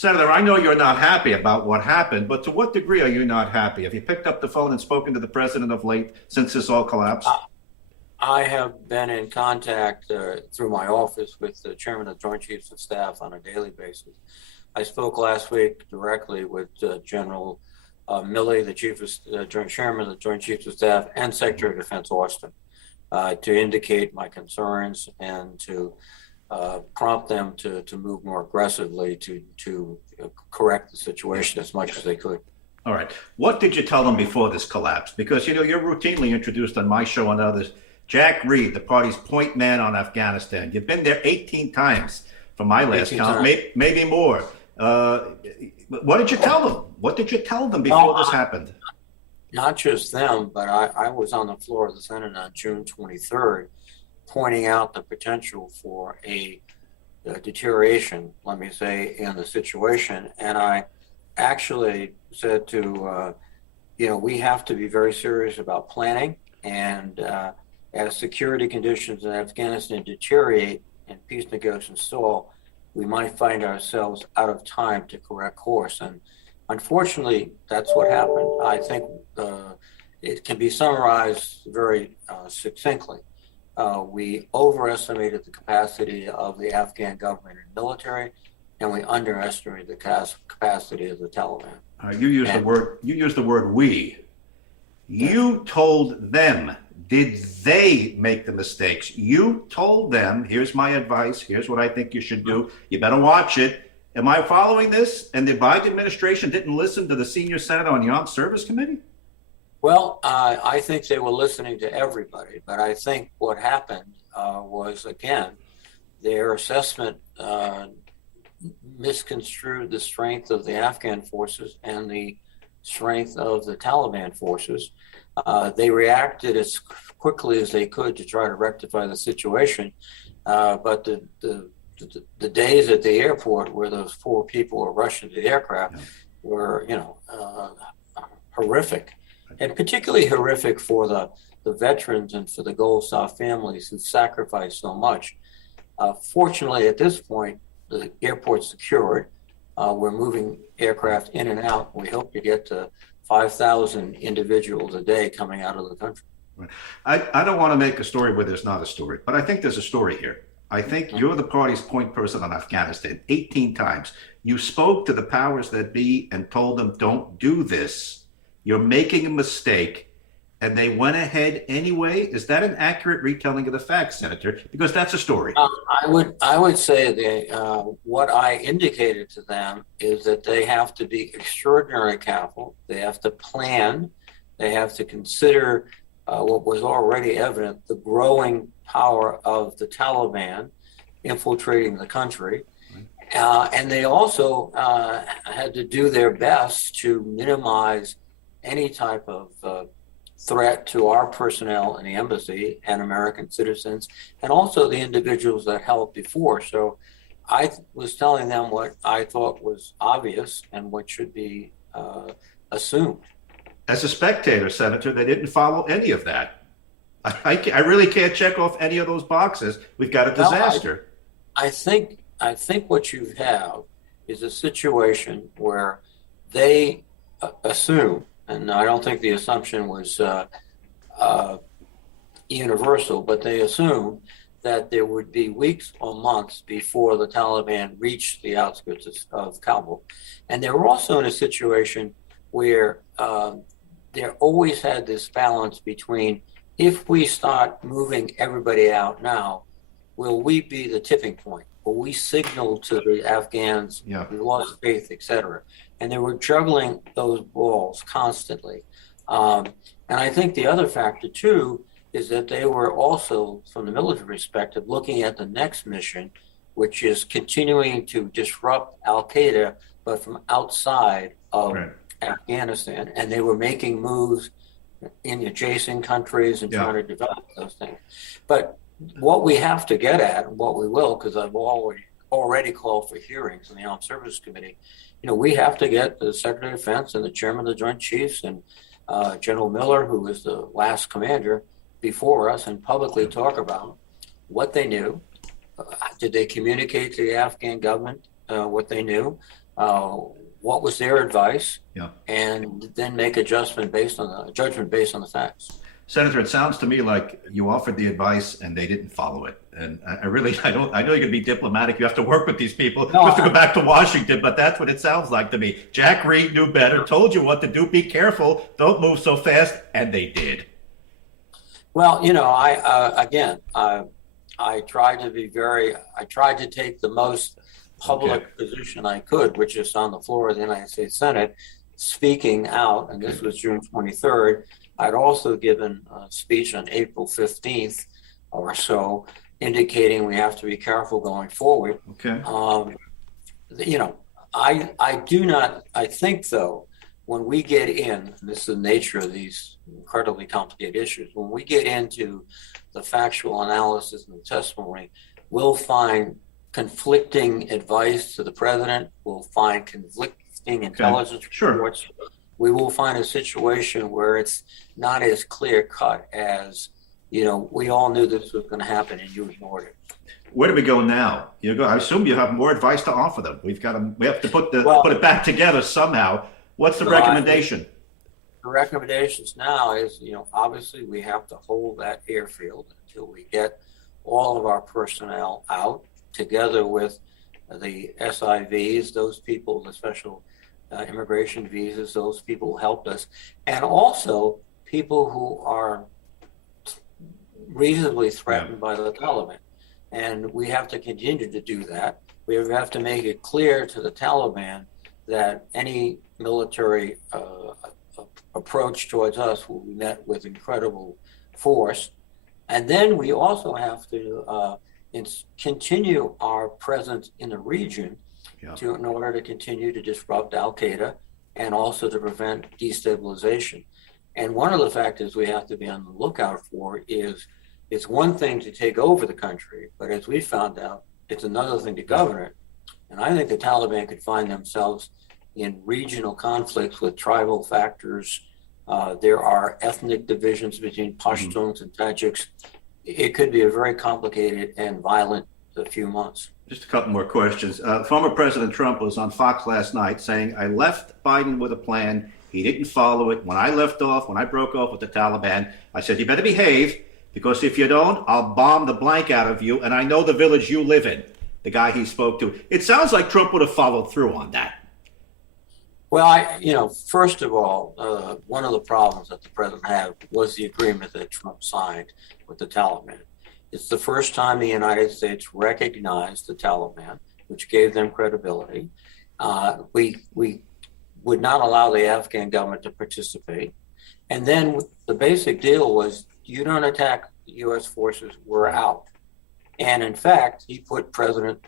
Senator, I know you're not happy about what happened, but to what degree are you not happy? Have you picked up the phone and spoken to the president of late since this all collapsed? I have been in contact through my office with the chairman of the Joint Chiefs of Staff on a daily basis. I spoke last week directly with General Milley, the chairman of the Joint Chiefs of Staff, and Secretary of Defense Austin to indicate my concerns and to prompt them to move more aggressively to correct the situation as much as they could. All right. What did you tell them before this collapsed? Because, you know, you're routinely introduced on my show and others. Jack Reed, the party's point man on Afghanistan. You've been there 18 times from my last count, maybe more. What did you tell them? What did you tell them before this happened? Not just them, but I was on the floor of the Senate on June 23rd, pointing out the potential for a deterioration, let me say, in the situation. And I actually said to, we have to be very serious about planning. And as security conditions in Afghanistan deteriorate and peace negotiations stall, we might find ourselves out of time to correct course. And unfortunately, that's what happened. I think it can be summarized very succinctly. We overestimated the capacity of the Afghan government and military, and we underestimated the capacity of the Taliban. You used the word we. You told them. Did they make the mistakes? You told them, here's my advice, here's what I think you should do. You better watch it. Am I following this? And the Biden administration didn't listen to the senior senator on the Armed Service Committee? Well, I think they were listening to everybody, but I think what happened was, again, their assessment misconstrued the strength of the Afghan forces and the strength of the Taliban forces. They reacted as quickly as they could to try to rectify the situation, but the days at the airport where those 4 people were rushing to the aircraft were, horrific, and particularly horrific for the veterans and for the Gold Star families who sacrificed so much. Fortunately, at this point, the airport's secured. We're moving aircraft in and out. We hope to get to 5,000 individuals a day coming out of the country. I don't want to make a story where there's not a story, but I think there's a story here. I think you're the party's point person on Afghanistan 18 times. You spoke to the powers that be and told them, don't do this. You're making a mistake. And they went ahead anyway. Is that an accurate retelling of the facts, Senator? Because that's a story. I would say what I indicated to them is that they have to be extraordinarily careful. They have to plan. They have to consider what was already evident, the growing power of the Taliban infiltrating the country. And they also had to do their best to minimize any type of threat to our personnel in the embassy and American citizens, and also the individuals that helped before. So I was telling them what I thought was obvious and what should be assumed. As a spectator, Senator, they didn't follow any of that. I really can't check off any of those boxes. We've got a disaster. I think what you have is a situation where they assume, and I don't think the assumption was universal, but they assumed that there would be weeks or months before the Taliban reached the outskirts of Kabul. And they were also in a situation where there always had this balance between, if we start moving everybody out now, will we be the tipping point? Will we signal to the Afghans, we lost faith, et cetera? And they were juggling those balls constantly. And I think the other factor, too, is that they were also, from the military perspective, looking at the next mission, which is continuing to disrupt al-Qaeda, but from outside of Afghanistan. And they were making moves in adjacent countries and trying to develop those things. But what we have to get at, and what we will, because I've already called for hearings in the Armed Services Committee, we have to get the Secretary of Defense and the Chairman of the Joint Chiefs and General Miller, who was the last commander before us, and publicly talk about what they knew. Did they communicate to the Afghan government what they knew? uh, what was their advice, Yeah. and then make a judgment based on the facts. Senator, it sounds to me like you offered the advice and they didn't follow it. And I really, I know you're going to be diplomatic. You have to work with these people. No, You have to go back to Washington, but that's what it sounds like to me. Jack Reed knew better, told you what to do. Be careful. Don't move so fast. And they did. Well, I tried to take the most public position I could, which is on the floor of the United States Senate, speaking out, and this was June 23rd. I'd also given a speech on April 15th or so, indicating we have to be careful going forward. Okay. I think though, when we get in, and this is the nature of these incredibly complicated issues, when we get into the factual analysis and the testimony, we'll find conflicting advice to the president, we'll find conflicting intelligence reports. We will find a situation where it's not as clear cut as, we all knew this was going to happen and you ignored it. Where do we go now? I assume you have more advice to offer them. We have to put it back together somehow. What's the recommendation? The recommendations now is, obviously we have to hold that airfield until we get all of our personnel out, together with the SIVs, those people, the special immigration visas, those people who helped us, and also people who are reasonably threatened by the Taliban. And we have to continue to do that. We have to make it clear to the Taliban that any military approach towards us will be met with incredible force. And then we also have to continue our presence in the region in order to continue to disrupt Al-Qaeda and also to prevent destabilization. And one of the factors we have to be on the lookout for is, it's one thing to take over the country, but as we found out, it's another thing to govern it. And I think the Taliban could find themselves in regional conflicts with tribal factors. There are ethnic divisions between Pashtuns and Tajiks. It could be a very complicated and violent few months. Just a couple more questions. Former President Trump was on Fox last night saying, I left Biden with a plan. He didn't follow it. When I broke off with the Taliban, I said, you better behave, because if you don't, I'll bomb the blank out of you, and I know the village you live in, the guy he spoke to. It sounds like Trump would have followed through on that. Well, first of all, one of the problems that the president had was the agreement that Trump signed with the Taliban. It's the first time the United States recognized the Taliban, which gave them credibility. We would not allow the Afghan government to participate. And then the basic deal was, you don't attack U.S. forces, we're out. And in fact, he put President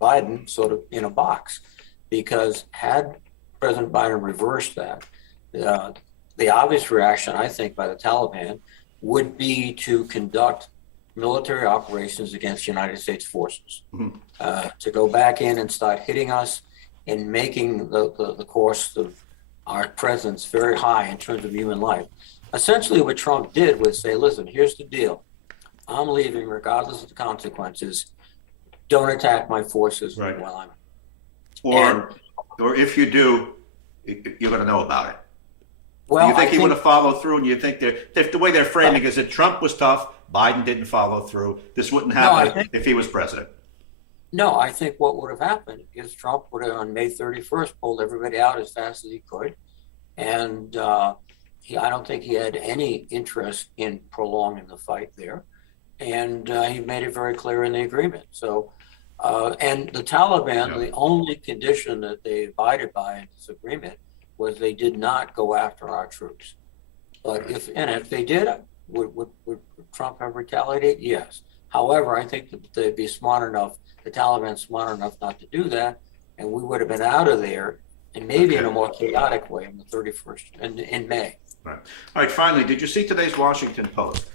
Biden sort of in a box, because had President Biden reversed that, the obvious reaction, I think, by the Taliban would be to conduct military operations against United States forces, to go back in and start hitting us and making the cost of our presence very high in terms of human life. Essentially what Trump did was say, listen, here's the deal. I'm leaving regardless of the consequences. Don't attack my forces while I'm... Or if you do, you're going to know about it. Well, do you think he would have followed through? And you think the way they're framing is that Trump was tough, Biden didn't follow through. This wouldn't happen if he was president. No, I think what would have happened is Trump would have, on May 31st, pulled everybody out as fast as he could. And I don't think he had any interest in prolonging the fight there. And he made it very clear in the agreement. So, and the Taliban, the only condition that they abided by in this agreement was they did not go after our troops. But if they did, would Trump have retaliated? Yes. However, I think that they'd be smart enough, the Taliban smart enough not to do that, and we would have been out of there, and maybe in a more chaotic way on the 31st in May. Right. All right. Finally, did you see today's Washington Post?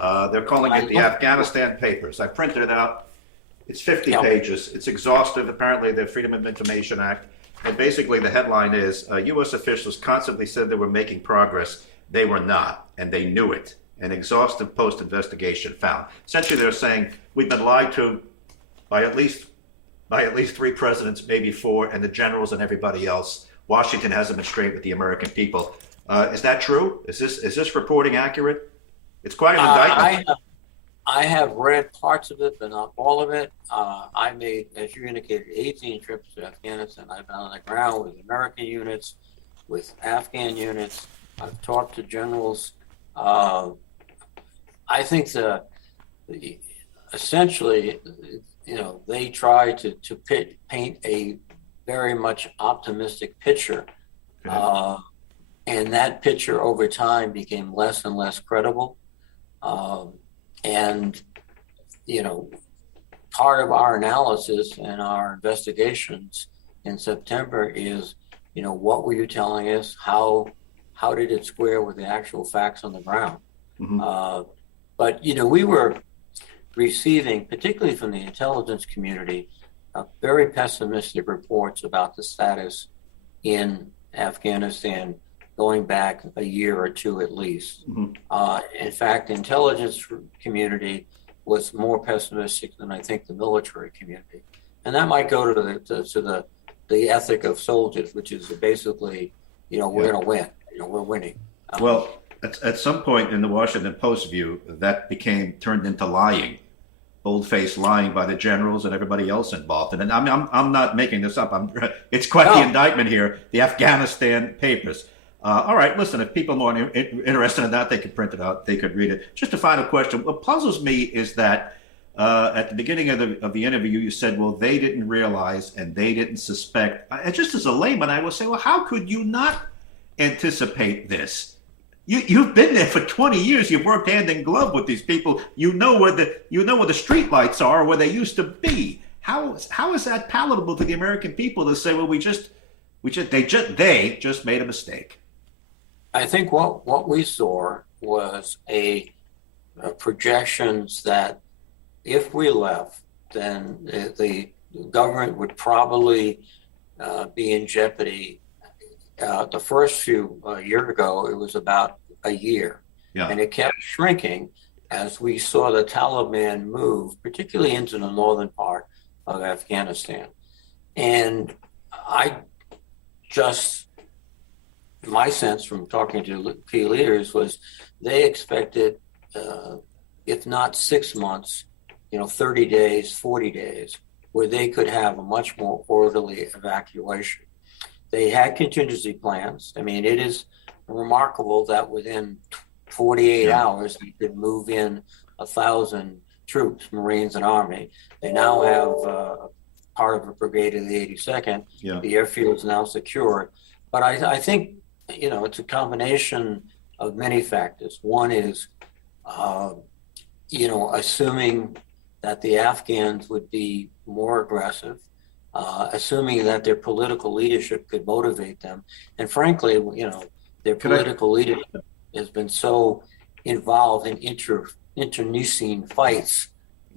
They're calling it the Afghanistan Papers. I printed it out. It's 50 pages. It's exhaustive. Apparently, the Freedom of Information Act. And basically, the headline is, U.S. officials constantly said they were making progress. They were not, and they knew it. An exhaustive post-investigation found. Essentially, they're saying we've been lied to by at least by at least 3 presidents, maybe 4, and the generals and everybody else. Washington hasn't been straight with the American people. Is that true? Is this reporting accurate? It's quite an indictment. I have read parts of it, but not all of it. I made, as you indicated, 18 trips to Afghanistan. I've been on the ground with American units, with Afghan units. I've talked to generals. I think essentially, they try to paint a very much optimistic picture. Okay. And that picture over time became less and less credible. And, part of our analysis and our investigations in September is, what were you telling us? How did it square with the actual facts on the ground? Mm-hmm. But, we were receiving, particularly from the intelligence community, very pessimistic reports about the status in Afghanistan going back a year or two at least. Mm-hmm. In fact, the intelligence community was more pessimistic than I think the military community, and that might go to the ethic of soldiers, which is basically, we're going to win. We're winning. Well, at some point in the Washington Post view, that turned into lying, bold-faced lying by the generals and everybody else involved. And I'm not making this up. It's quite the indictment here. The Afghanistan papers. All right, listen, if people are more interested in that, they could print it out, they could read it. Just a final question. What puzzles me is that at the beginning of the interview, you said, well, they didn't realize and they didn't suspect. Just as a layman, I will say, well, how could you not anticipate this? You've been there for 20 years. You've worked hand in glove with these people. You know where the street lights are, where they used to be. How is that palatable to the American people to say, well, they just made a mistake? I think what we saw was a projections that if we left, then the government would probably be in jeopardy. The first few year ago, it was about a year, and it kept shrinking as we saw the Taliban move, particularly into the northern part of Afghanistan. And my sense from talking to key leaders was they expected, if not 6 months, 30 days, 40 days, where they could have a much more orderly evacuation. They had contingency plans. I mean, it is remarkable that within 48 hours, they could move in 1,000 troops, Marines and Army. They now have part of a brigade of the 82nd. Yeah. The airfield is now secured. But I think, it's a combination of many factors. One is, assuming that the Afghans would be more aggressive, assuming that their political leadership could motivate them. And frankly, their political leadership has been so involved in internecine fights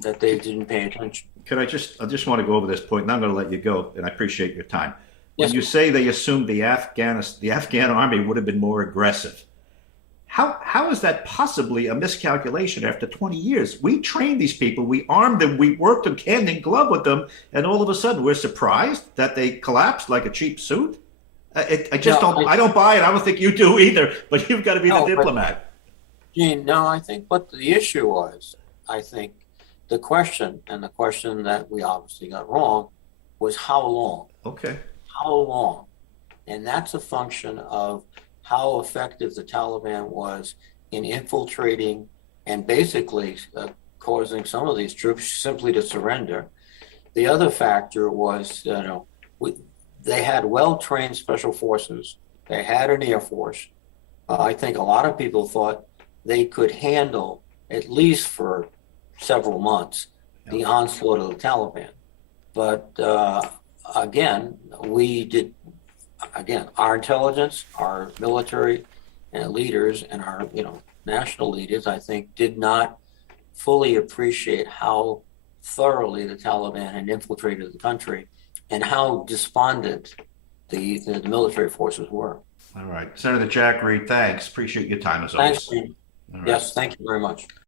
that they didn't pay attention. I just want to go over this point, and I'm going to let you go, and I appreciate your time. When Yes, you say they assumed the Afghan army would have been more aggressive, how is that possibly a miscalculation after 20 years? We trained these people, we armed them, we worked them hand in glove with them, and all of a sudden we're surprised that they collapsed like a cheap suit? I don't buy it. I don't think you do either, but you've got to be the diplomat. Gene, no, I think what the issue was, the question that we obviously got wrong was how long? Okay. How long? And that's a function of how effective the Taliban was in infiltrating and basically causing some of these troops simply to surrender. The other factor was, they had well-trained special forces. They had an air force. I think a lot of people thought they could handle, at least for several months, the onslaught of the Taliban. But our intelligence, our military leaders, and our national leaders, I think, did not fully appreciate how thoroughly the Taliban had infiltrated the country and how despondent the military forces were. All right. Senator Jack Reed, thanks. Appreciate your time as always. Thanks, Gene. Yes, thank you very much.